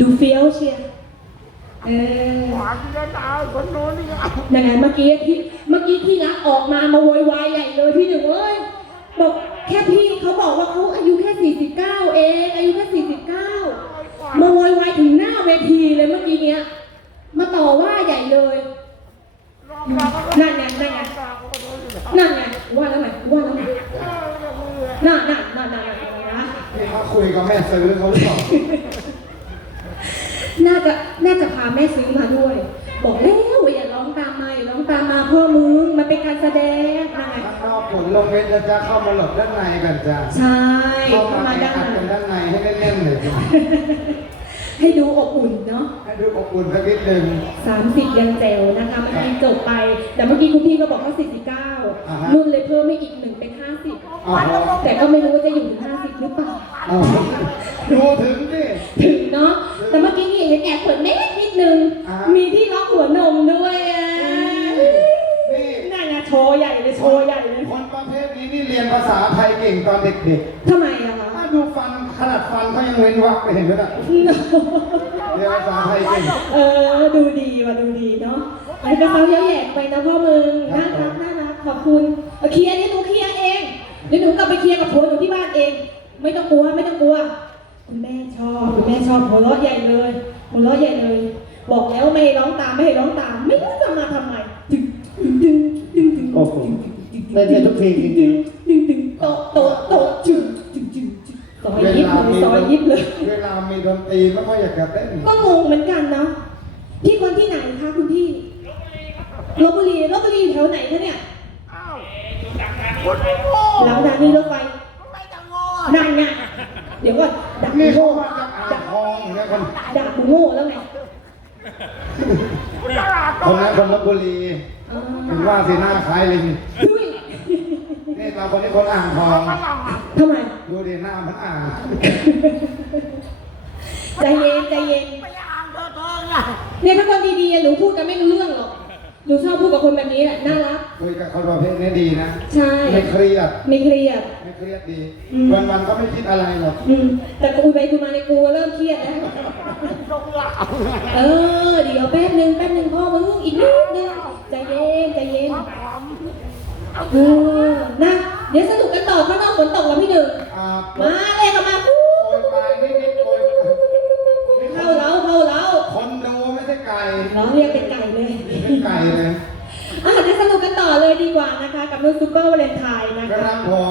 ดูเฟี้ยวเชียร์เออหวานจะตายคนโน้นนี่ก็ยังไงเมื่อกี้ที่เมื่อกี้ที่รักออกมามาโวยวายใหญ่เลยพี่หนึ่งเอ้ยบอกแค่พี่เขาบอกว่าเขาอายุแค่ 49 เองอายุแค่ 49 มาโวยวายถึงหน้าเวทีเลยเมื่อกี้เนี้ย มาต่อว่าใหญ่เลยนั่นไงนั่นไงนั่นไงว่าแล้วไงว่าแล้วไงน่าน่าน่าน่าน่านะที่เขาคุยกับแม่ซื้อเขาหรือเปล่า น่าจะน่าจะพาแม่ซื้อมาด้วย บอกแล้วอย่าร้องตามมาอย่าร้องตามมาเพื่อมึงมันเป็นการแสดงนั่นไงข้างนอกฝนลงเว้นจะจะเข้ามาหลบด้านในกันจ้ะใช่เข้าเข้ามามาแอด้านอัดกันในด้านในให้แน่นๆเลยจ้ะให้ดูอบอุ่นเนาะ ให้ดูอบอุ่นสักนิดหนึ่ง 30 ยังแจ๋วนะคะเมื่อกี้จบไป แต่เมื่อกี้คุณพี่ก็บอกว่าอ่าฮะ49นุ่นเลยเพิ่มไม่อีกหนึ่งเป็นอ๋อ50แต่ก็ไม่รู้ว่าจะอยู่ถึง50 หรือเปล่าอ๋อดูถึงดิถึงเนาะแต่ เมื่อกี้นี่เห็นแอบเปิดเล็กนิดนึง อ่าฮะ มีที่ล็อกหัวนมด้วยอะนี่นั่นไงโชว์ใหญ่เลยโชว์ใหญ่เลยคนประเภทนี้นี่เรียนภาษาไทยเก่งตอนเด็กทำไมอะคะ ๆถ้าดูฟันขนาดฟันเขายังเว้นวรรคไปเห็นไหมน่ะเรียนภาษาไทยเก่ง เออ ดูดีว่ะดูดีเนาะไอ้กระเป๋าเยอะแยะไปนะพ่อมึงน่ารักน่ารักขอบคุณเอาเคลียร์นี่หนูเคลียร์เองเดี๋ยวหนูกลับไปเคลียร์กับผัวหนูที่บ้านเอง ไม่ต้องกลัวไม่ต้องกลัว คุณแม่ชอบคุณแม่ชอบหัวเราะใหญ่เลย หัวเราะใหญ่เลย บอกแล้วไม่ให้ร้องตามไม่ให้ร้องตาม ไม่รู้จะมาทำไมดึงดึงดึงดึงโอ้โหเล่นได้ทุกเพลงจริงดึงดึงโตะโตะโตะจึงจึงจึงจึงซอยเวยิบลาเลยมีซอยยิบเลยเวลามีดนตรีไม่ค่อยอยากจะเต้นก็งงเหมือนกันเนาะพี่คนที่ไหนคะคุณพี่ลบบุรีลบบุรีแถวไหนคะเนี่ยอ้าวคนไม่โง่หลังสถานีรถไฟไม่จะโง่นั่นไงเดี๋ยวก่อนด่ากูนี่เขาโง่มา คนด่ากูโง่แล้วไงตลาดคนนั้นคนลบบุรีอ่าเห็นว่าสีหน้าคล้ายลิงดุยนี่เราคนนี้คนอ่างทองฝรั่งอะทำไมดูดิหน้ามันอ่างใจเย็นใจเย็นไม่อ่านเธอเธอน่ะเนี่ยถ้าคนดีๆหนูพูดกันไม่รู้เรื่องหรอก หนูชอบพูดกับคนแบบนี้แหละน่ารัก คุยกับคนประเภทนี้ดีนะ ใช่ ไม่เครียด ไม่เครียด ไม่เครียดดี อืม วันวันๆก็ไม่คิดอะไรหรอก อืมแต่คุยไปคุยมาในกูเริ่มเครียดแล้วตรงหลังเออ เดี๋ยวแป๊บนึงแป๊บนึงพ่อมึงอีกนิดนึงใจเย็นใจเย็นเออนะ เดี๋ยวสนุกกันต่อข้างนอกฝนตกแล้วพี่หนึ่ง อ่า มาเลยค่ะมาปุ๊บ เลยอะเดี๋ยวสนุกกันต่อเลยดีกว่านะคะ กับนุ่นซูเปอร์วาเลนไทน์นะคคะรับผม